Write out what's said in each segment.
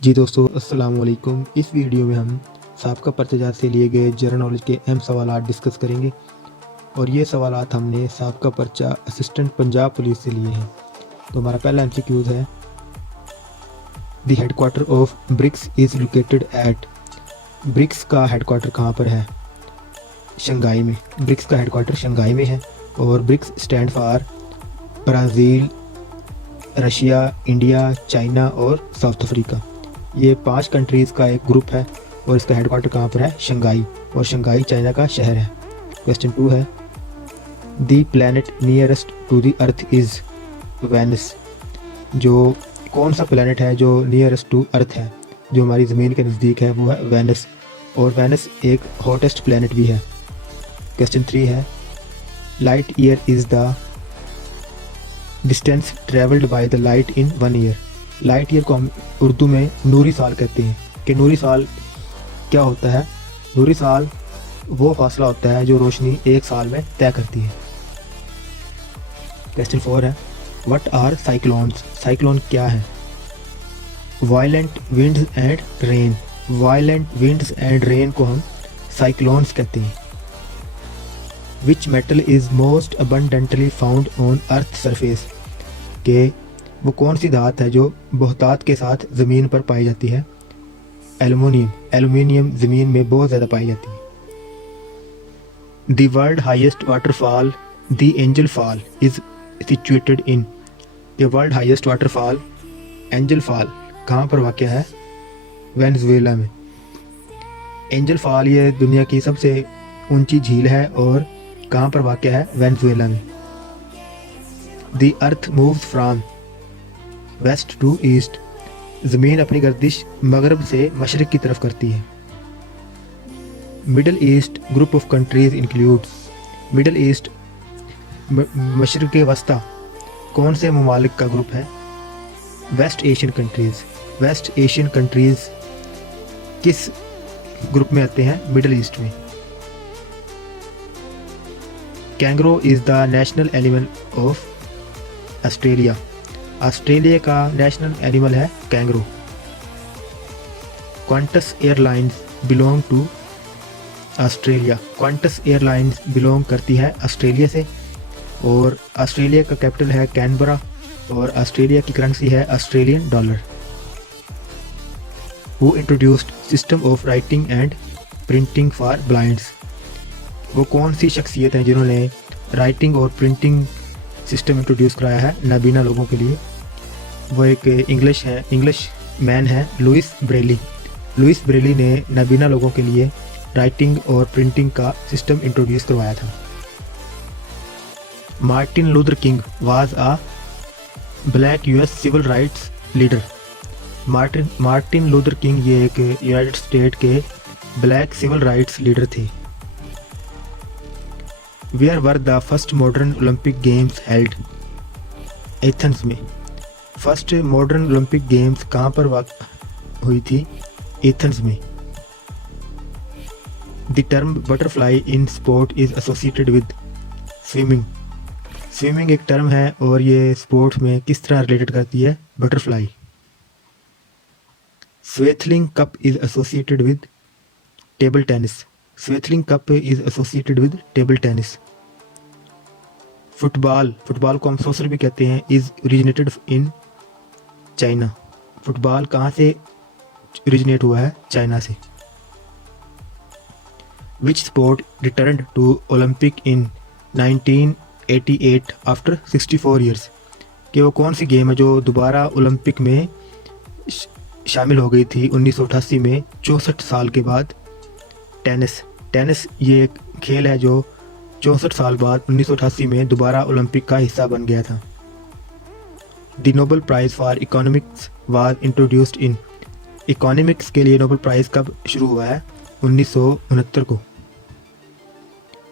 जी दोस्तों, अस्सलाम वालेकुम। इस वीडियो में हम साबका पर्चाजात से लिए गए जनरल नॉलेज के अहम सवालात डिस्कस करेंगे और ये सवालात हमने साबका पर्चा असिस्टेंट पंजाब पुलिस से लिए हैं। तो हमारा पहला एमसीक्यूज है, the headquarter of BRICS is located at. BRICS का हेडक्वार्टर कहाँ पर है? शंघाई में। ब्रिक्स का हेडक्वार्टर शंघाई में है और BRICS stand for Brazil, Russia, India, China और साउथ अफ्रीका। ये 5 कंट्रीज़ का एक ग्रुप है और इसका हेडक्वार्टर कहाँ पर है? शंघाई, और शंघाई चाइना का शहर है। क्वेश्चन 2 है, the planet nearest to the earth is Venus. जो कौन सा प्लैनेट है जो नियरेस्ट टू अर्थ है, जो हमारी ज़मीन के नज़दीक है, वो है वेनस, और वेनस एक हॉटेस्ट प्लैनेट भी है। क्वेश्चन 3 है, light year is the distance travelled by the light in 1 year. Light year को हम उर्दू में नूरी साल कहते हैं। कि नूरी साल क्या होता है? नूरी साल वो फासला होता है जो रोशनी एक साल में तय करती है। क्वेश्चन 4 है, व्हाट आर साइक्लोन्स। साइक्लोन क्या है? Violent winds and rain. Violent winds and rain को हम साइक्लोन्स कहते हैं। Which metal is most abundantly found on earth surface. के वो कौन सी धात है जो बहुतात के साथ ज़मीन पर पाई जाती है? एल्युमिनियम। एल्युमिनियम ज़मीन में बहुत ज़्यादा पाई जाती है। The world highest waterfall the angel fall is situated in. The world highest waterfall angel fall कहाँ पर वाक़ है? वेनेजुएला में। एंजल फॉल ये दुनिया की सबसे ऊंची झील है और कहाँ पर वाक़ है? वेनेजुएला में। The earth moves from west to east. ज़मीन अपनी गर्दिश मगरब से मशरिक़ की तरफ करती है। Middle East group of countries includes. Middle East मशरिक़ वस्ता कौन से ममालिक का ग्रुप है? West Asian countries. West Asian countries किस ग्रुप में आते हैं? मिडल ईस्ट में। Kangaroo is the national animal of Australia. Australia का नेशनल एनिमल है kangaroo. Qantas Airlines belong to Australia. Qantas Airlines belong करती है ऑस्ट्रेलिया से और ऑस्ट्रेलिया का कैपिटल है कैनबरा और ऑस्ट्रेलिया की करेंसी है Australian dollar. Who introduced system of writing and printing for blinds. वो कौन सी शख्सियत हैं जिन्होंने राइटिंग और प्रिंटिंग सिस्टम इंट्रोड्यूस कराया है नाबीना लोगों के लिए? वो एक इंग्लिश मैन है, लुइस ब्रेली। लुइस ब्रेली ने नाबीना लोगों के लिए राइटिंग और प्रिंटिंग का सिस्टम इंट्रोड्यूस करवाया था। Martin Luther King was a black US civil rights leader. Martin Luther King ये एक यूनाइटेड स्टेट के ब्लैक सिविल राइट्स लीडर थे। Where were the first modern Olympic games held. Athens में। First modern Olympic games कहाँ पर हुई थी? Athens में। The term butterfly in sport is associated with swimming. Swimming एक टर्म है और ये स्पोर्ट्स में किस तरह रिलेटेड करती है? Butterfly. Swaythling cup is associated with table tennis. Swaythling cup is associated with table tennis. Football को हम सोशल भी कहते हैं, is originated in China. Football कहाँ से ओरिजिनेट हुआ है? चाइना से। Which sport returned to Olympic in 1988 after 64 years. कि वो कौन सी गेम है जो दोबारा ओलंपिक में शामिल हो गई थी 1988 में 64 साल के बाद? टेनिस। टेनिस ये एक खेल है जो 64 साल बाद 1988 में दोबारा ओलंपिक का हिस्सा बन गया था। The Nobel prize for economics was introduced in. Economics के लिए नोबेल प्राइज़ कब शुरू हुआ है? 1969 को।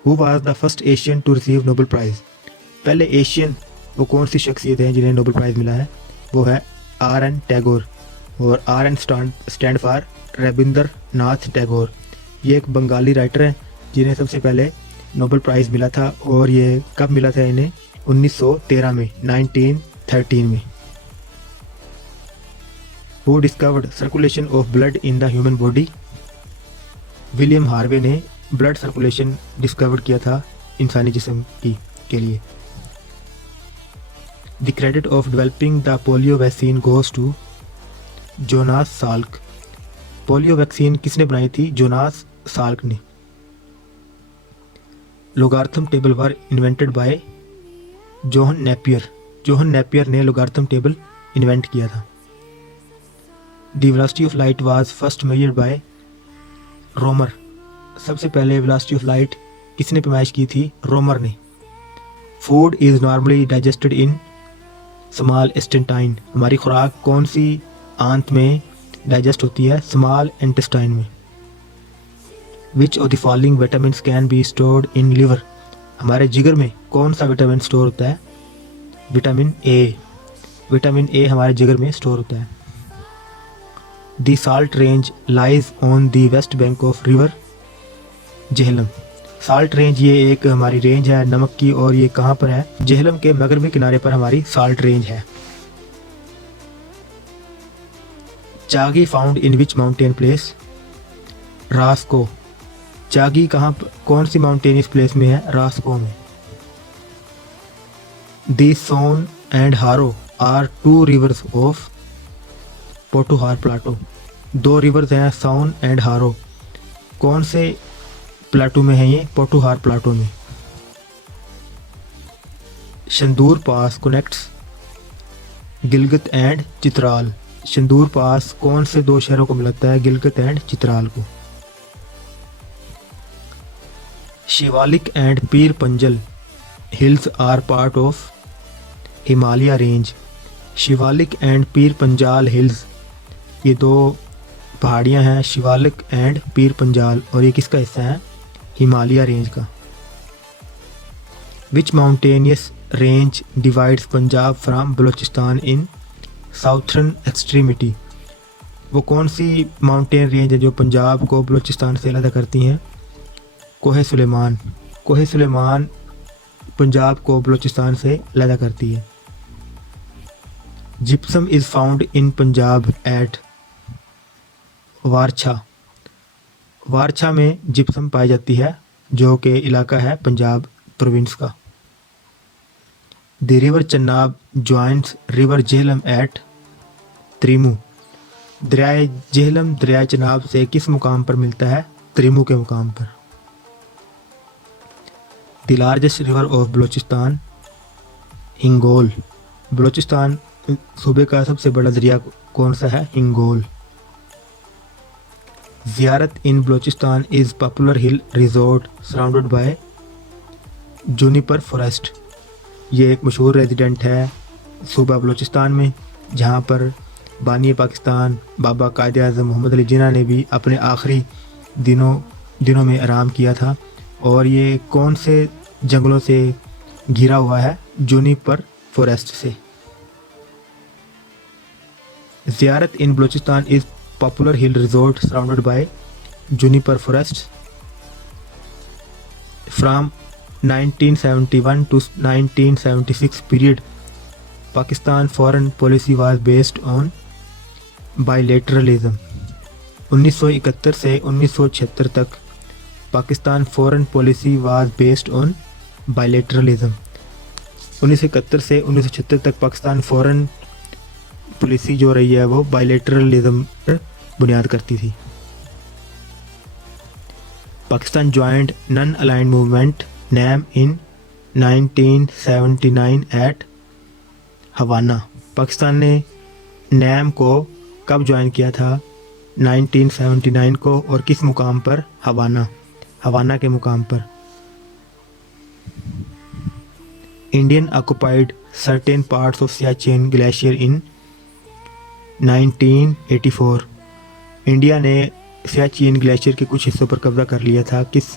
Who was the first Asian to receive Nobel prize. पहले एशियन वो कौन सी शख्सियत हैं जिन्हें नोबेल प्राइज़ मिला है? वो है R.N. टैगोर और R.N. Stand for Ravindra Nath Tagore. ये एक बंगाली राइटर हैं जिन्हें सबसे पहले नोबेल प्राइज़ मिला था और ये कब मिला था इन्हें? 1913 में, 1913 में। Who discovered circulation of blood in the human body? William Harvey ने ब्लड सर्कुलेशन डिस्कवर किया था इंसानी जिस्म के लिए। The credit of developing the polio vaccine goes to Jonas Salk. Polio vaccine किसने बनाई थी? जोनास साल्क ने। Logarithm table were invented by John Napier. John Napier ने लोगार्थम टेबल इन्वेंट किया था। The velocity of light was first measured by Romer. सबसे पहले velocity of light किसने पैमाइश की थी? रोमर ने। Food is normally digested in small intestine. हमारी खुराक कौन सी आंत में डाइजेस्ट होती है? स्मॉल इंटेस्टाइन में। Which of the following vitamins can be stored in liver. हमारे जिगर में कौन सा विटामिन स्टोर होता है? Vitamin A. विटामिन ए हमारे जिगर में स्टोर होता है। The salt range lies on the West Bank of river Jhelum. Salt range ये एक हमारी रेंज है नमक की, और ये कहाँ पर है? झेलम के मगरबी किनारे पर हमारी साल्ट रेंज है। Chagai found in which mountain place? Ras Koh. Chagai कहाँ, कौन सी माउंटेनियस प्लेस में है? रास्को में। The Soan and Haro are two rivers of Potohar plateau. दो रिवर्स हैं सोन एंड हारो, कौन से प्लाटो में है ये? पोटुहार प्लाटो में। शंदूर पास कनेक्ट्स गिलगित एंड चित्राल। शंदूर पास कौन से दो शहरों को मिलाता है? गिलगित एंड चित्राल को। Shivalik and Pir Panjal hills are part of Himalaya range. Shivalik and Pir Panjal hills, ये दो पहाड़ियाँ हैं, शिवालिक एंड पीर पंजाल, और ये किसका हिस्सा है? हिमालय रेंज का। Which mountainous range divides Punjab from Balochistan in southern extremity. वो कौन सी माउंटेन रेंज है जो पंजाब को बलूचिस्तान से अलग करती हैं? कोहे सुलेमान। कोहे सुलेमान पंजाब को बलूचिस्तान से अलग करती है। Gypsum is found in Punjab at Warcha. Warcha में जिप्सम पाई जाती है, जो कि इलाका है पंजाब प्रोविंस का। The river Chenab joints river Jhelum at Trimmu. दरियाए झेलम दरियाए चनाब से किस मुकाम पर मिलता है? त्रिमू के मुकाम पर। The largest river of Balochistan Hingol. Balochistan सूबे का सबसे बड़ा दरिया कौन सा है? Hingol. Ziarat in Balochistan is popular hill resort surrounded by juniper forest. ये एक मशहूर रेजिडेंट है सूबा बलूचिस्तान में, जहाँ पर बानी पाकिस्तान बाबा कायद आज़म मोहम्मद अली जिन्ना ने भी अपने आखिरी दिनों में आराम किया था। और ये कौन से जंगलों से घिरा हुआ है? जूनिपर फॉरेस्ट से। Ziarat in Balochistan is popular hill resort surrounded by juniper forest. From 1971 to 1976 period, Pakistan foreign policy was based on bilateralism. 1971 से 1976 तक Pakistan foreign policy was based on bilateralism. 1971 से 1976 तक पाकिस्तान फॉरेन पॉलिसी जो रही है वो बायलैटरलिज्म पर बुनियाद करती थी। Pakistan joint non aligned movement NAM in 1979 at Havana. Pakistan ने नैम को कब ज्वाइन किया था? 1979 को, और किस मुकाम पर? हवाना के मुकाम पर। Indian occupied certain parts of Siachen glacier in 1984। India ने सियाचिन ग्लेशियर के कुछ हिस्सों पर कब्जा कर लिया था। किस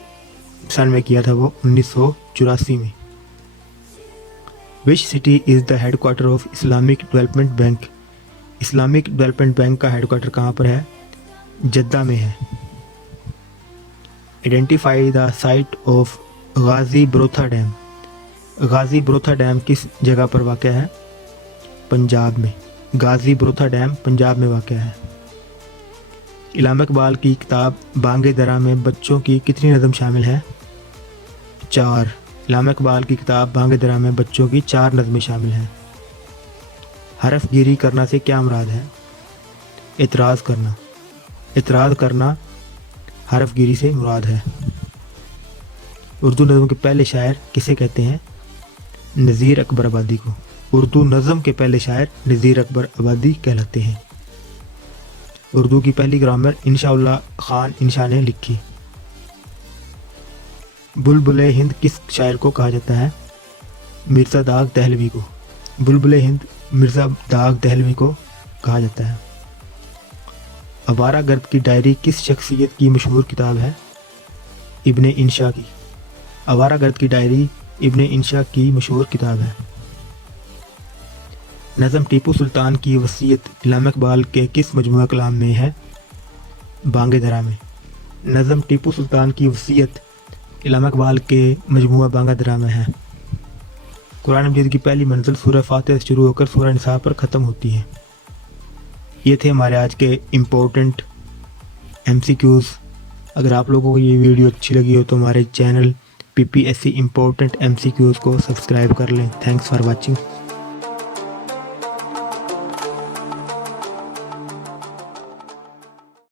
सन में किया था वो? 1984 में। Which city is the headquarter of Islamic development bank? Islamic development bank का हेडक्वार्टर कहाँ पर है? जद्दा में है। Identify the site of Ghazi Barotha dam. Ghazi Barotha dam किस जगह पर वाक़ है? पंजाब में। गाजी बरोथा डैम पंजाब में वाक़ है। इल्लामा इकबाल की किताब बांगे दरा में बच्चों की कितनी नज़म शामिल है? 4। इल्लामा इकबाल की किताब बांगे दरा में बच्चों की 4 नज़में शामिल हैं। हरफ गिरी करना से क्या मुराद है? एतराज़ करना। एतराज़ करना हरफ गिरी से मुराद है। उर्दू नज़म के पहले शायर किसे कहते हैं? नज़ीर अकबर आबादी को। उर्दू नज़म के पहले शायर नज़ीर अकबर आबादी कहलाते हैं। उर्दू की पहली ग्रामर इंशाउल्लाह खान इंशा ने लिखी। बुलबुले हिंद किस शायर को कहा जाता है? मिर्ज़ा दाग दहलवी को। बुलबुले हिंद मिर्ज़ा दाग दहलवी को कहा जाता है। आवारागर्द की डायरी किस शख्सियत की मशहूर किताब है? इब्ने इंशा की। आवारागर्द की डायरी इब्ने इंशा की मशहूर किताब है। नज़म टीपू सुल्तान की वसीयत इल्लामा इकबाल के किस मजमूआ कलाम में है? बांगे दरा में। नज़म टीपू सुल्तान की वसीयत इल्लामा इकबाल के मजमूआ बांगे दरा में है। कुरान मजीद की पहली मंजिल सूरह फातिहा से शुरू होकर सूरह निसा पर ख़त्म होती है। ये थे हमारे आज के इम्पोर्टेंट MCQs। अगर आप लोगों को ये वीडियो अच्छी लगी हो तो हमारे चैनल PPSC इम्पोर्टेंट MCQs को सब्सक्राइब कर लें। Thanks for watching.